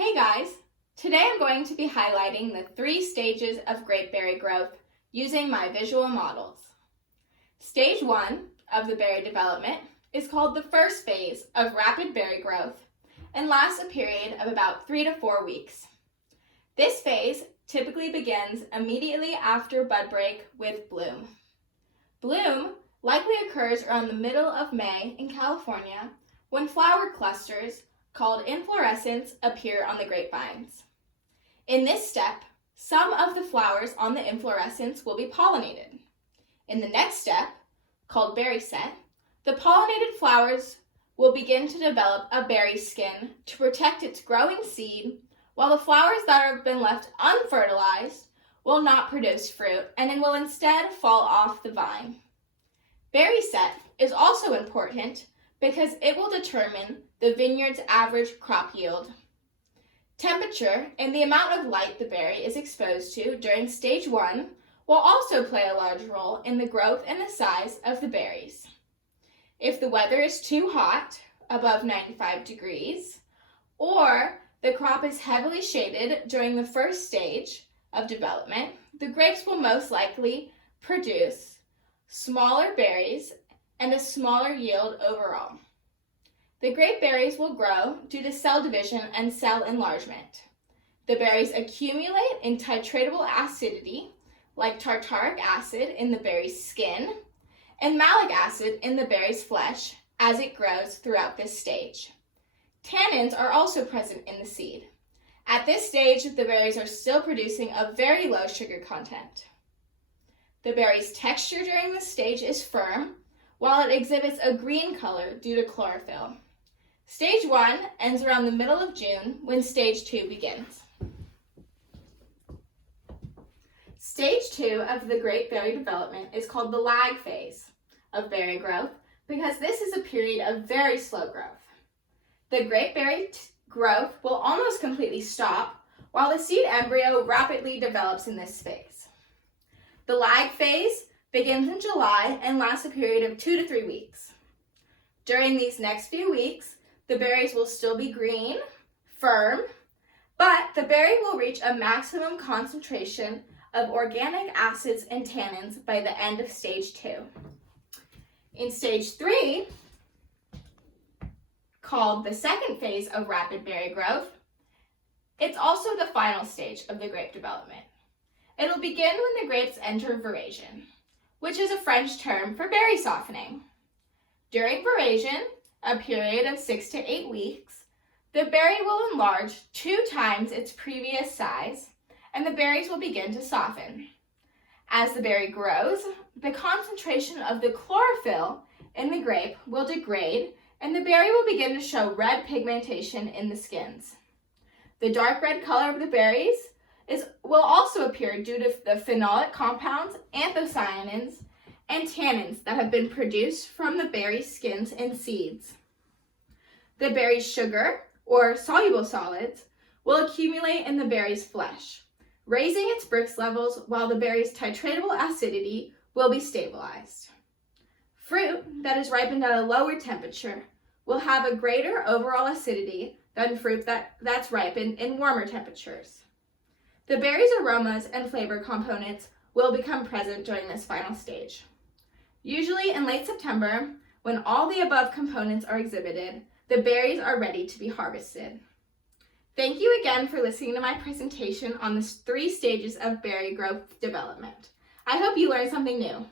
Hey guys! Today I'm going to be highlighting the 3 stages of grape berry growth using my visual models. Stage 1 of the berry development is called the first phase of rapid berry growth and lasts a period of about 3 to 4 weeks. This phase typically begins immediately after bud break with bloom. Bloom likely occurs around the middle of May in California when flower clusters called inflorescence appear on the grapevines. In this step, some of the flowers on the inflorescence will be pollinated. In the next step, called berry set, the pollinated flowers will begin to develop a berry skin to protect its growing seed, while the flowers that have been left unfertilized will not produce fruit and will instead fall off the vine. Berry set is also important because it will determine the vineyard's average crop yield. Temperature and the amount of light the berry is exposed to during stage 1 will also play a large role in the growth and the size of the berries. If the weather is too hot, above 95 degrees, or the crop is heavily shaded during the first stage of development, the grapes will most likely produce smaller berries and a smaller yield overall. The grape berries will grow due to cell division and cell enlargement. The berries accumulate in titratable acidity, like tartaric acid in the berry's skin, and malic acid in the berry's flesh as it grows throughout this stage. Tannins are also present in the seed. At this stage, the berries are still producing a very low sugar content. The berry's texture during this stage is firm, while it exhibits a green color due to chlorophyll. Stage 1 ends around the middle of June when stage 2 begins. Stage 2 of the grape berry development is called the lag phase of berry growth because this is a period of very slow growth. The grape berry growth will almost completely stop while the seed embryo rapidly develops in this phase. The lag phase begins in July and lasts a period of 2 to 3 weeks. During these next few weeks, the berries will still be green, firm, but the berry will reach a maximum concentration of organic acids and tannins by the end of stage 2. In stage 3, called the second phase of rapid berry growth, it's also the final stage of the grape development. It'll begin when the grapes enter veraison, which is a French term for berry softening. During veraison, a period of 6 to 8 weeks, the berry will enlarge 2 times its previous size, and the berries will begin to soften. As the berry grows, the concentration of the chlorophyll in the grape will degrade, and the berry will begin to show red pigmentation in the skins. The dark red color of the berries will also appear due to the phenolic compounds, anthocyanins, and tannins that have been produced from the berry skins and seeds. The berry's sugar, or soluble solids, will accumulate in the berry's flesh, raising its Brix levels while the berry's titratable acidity will be stabilized. Fruit that is ripened at a lower temperature will have a greater overall acidity than fruit that's ripened in warmer temperatures. The berry's aromas and flavor components will become present during this final stage. Usually in late September, when all the above components are exhibited, the berries are ready to be harvested. Thank you again for listening to my presentation on the 3 stages of berry growth development. I hope you learned something new.